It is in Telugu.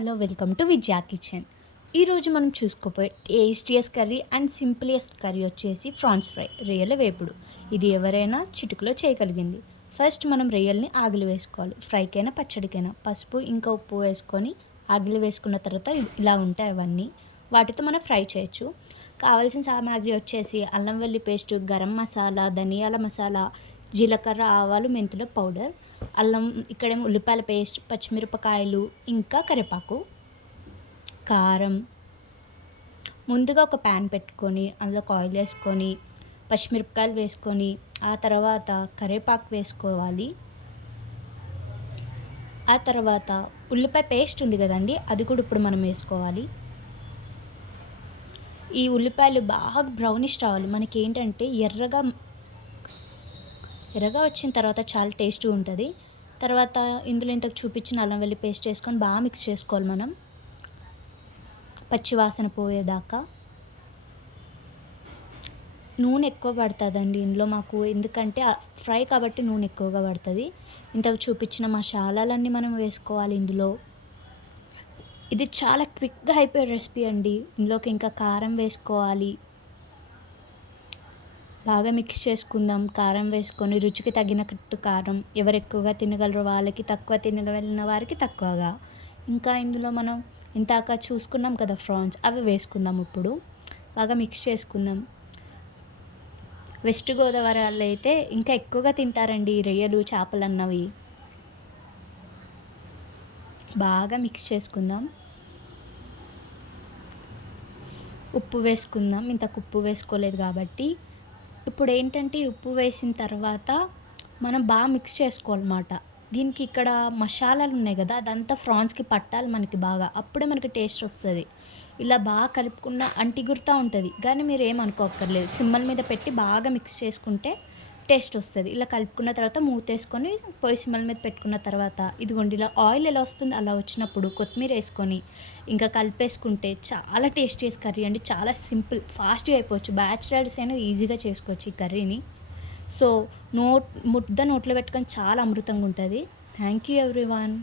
Hello welcome to Vijaya kitchen. ఈరోజు మనం చూసుకోపోయే tastiest curry and simplest curry వచ్చేసి ఫ్రాన్స్ ఫ్రై, రొయ్యల వేపుడు. ఇది ఎవరైనా చిటికలో చేయగలిగింది. ఫస్ట్ మనం రొయ్యల్ని ఆగిలి వేసుకోవాలి. ఫ్రైకైనా పచ్చడికైనా పసుపు ఇంకా ఉప్పు వేసుకొని ఆగిలి వేసుకున్న తర్వాత ఇలా ఉంటాయి అవన్నీ. వాటితో మనం ఫ్రై చేయొచ్చు. కావాల్సిన సామాగ్రి వచ్చేసి అల్లం వెల్లి పేస్టు, గరం మసాలా, ధనియాల మసాలా, జీలకర్ర, ఆవాలు, మెంతుల పౌడర్, అల్లం, ఇక్కడేమో ఉల్లిపాయల పేస్ట్, పచ్చిమిరపకాయలు, ఇంకా కరివేపాకు, కారం. ముందుగా ఒక ప్యాన్ పెట్టుకొని అందులోకి ఆయిల్ వేసుకొని పచ్చిమిరపకాయలు వేసుకొని ఆ తర్వాత కరివేపాకు వేసుకోవాలి. ఆ తర్వాత ఉల్లిపాయ పేస్ట్ ఉంది కదండి, అది కూడా ఇప్పుడు మనం వేసుకోవాలి. ఈ ఉల్లిపాయలు బాగా బ్రౌనిష్ రావాలి. మనకి ఏంటంటే ఎర్రగా వచ్చిన తర్వాత చాలా టేస్టీ ఉంటుంది. తర్వాత ఇందులో ఇంతకు చూపించిన అల్లం వెల్లి పేస్ట్ వేసుకొని బాగా మిక్స్ చేసుకోవాలి మనం, పచ్చి వాసన పోయేదాకా. నూనె ఎక్కువ పడుతుందండి ఇందులో మాకు, ఎందుకంటే ఫ్రై కాబట్టి నూనె ఎక్కువగా పడుతుంది. ఇంతకు చూపించిన మసాలాలన్నీ మనం వేసుకోవాలి ఇందులో. ఇది చాలా క్విక్గా అయిపోయే రెసిపీ అండి. ఇందులోకి ఇంకా కారం వేసుకోవాలి. బాగా మిక్స్ చేసుకుందాం. కారం వేసుకొని రుచికి తగినట్టు కారం, ఎవరు ఎక్కువగా తినగలరో వాళ్ళకి, తక్కువ తినగలిగిన వారికి తక్కువగా. ఇంకా ఇందులో మనం ఇంతాక చూసుకున్నాం కదా ఫ్రాన్స్, అవి వేసుకుందాం. ఇప్పుడు బాగా మిక్స్ చేసుకుందాం. వెస్ట్ గోదావరి వాళ్ళు అయితే ఇంకా ఎక్కువగా తింటారండి రొయ్యలు, చేపలు అన్నవి. బాగా మిక్స్ చేసుకుందాం. ఉప్పు వేసుకుందాం. ఇంతకు ఉప్పు వేసుకోలేదు కాబట్టి. ఇప్పుడు ఏంటంటే ఉప్పు వేసిన తర్వాత మనం బాగా మిక్స్ చేసుకోవాలన్నమాట. దీనికి ఇక్కడ మసాలాలు ఉన్నాయి కదా, అదంతా ఫ్రాన్స్కి పట్టాలి మనకి బాగా, అప్పుడే మనకి టేస్ట్ వస్తుంది. ఇలా బాగా కలుపుకున్న అంటిగురుతూ ఉంటుంది, కానీ మీరు ఏమనుకోక్కర్లేదు. సిమ్మల మీద పెట్టి బాగా మిక్స్ చేసుకుంటే టేస్ట్ వస్తుంది. ఇలా కలుపుకున్న తర్వాత మూతేసుకొని పొయ్యి సిమ్మల మీద పెట్టుకున్న తర్వాత ఇదిగోండి ఇలా ఆయిల్ ఎలా వస్తుంది అలా వచ్చినప్పుడు కొత్తిమీర వేసుకొని ఇంకా కలిపేసుకుంటే చాలా టేస్టీయస్ కర్రీ అండి. చాలా సింపుల్, ఫాస్ట్గా అయిపోవచ్చు. బ్యాచిలర్స్ అయినా ఈజీగా చేసుకోవచ్చు ఈ కర్రీని. సో ముద్ద నోట్లో పెట్టుకొని చాలా అమృతంగా ఉంటుంది. Thank you everyone.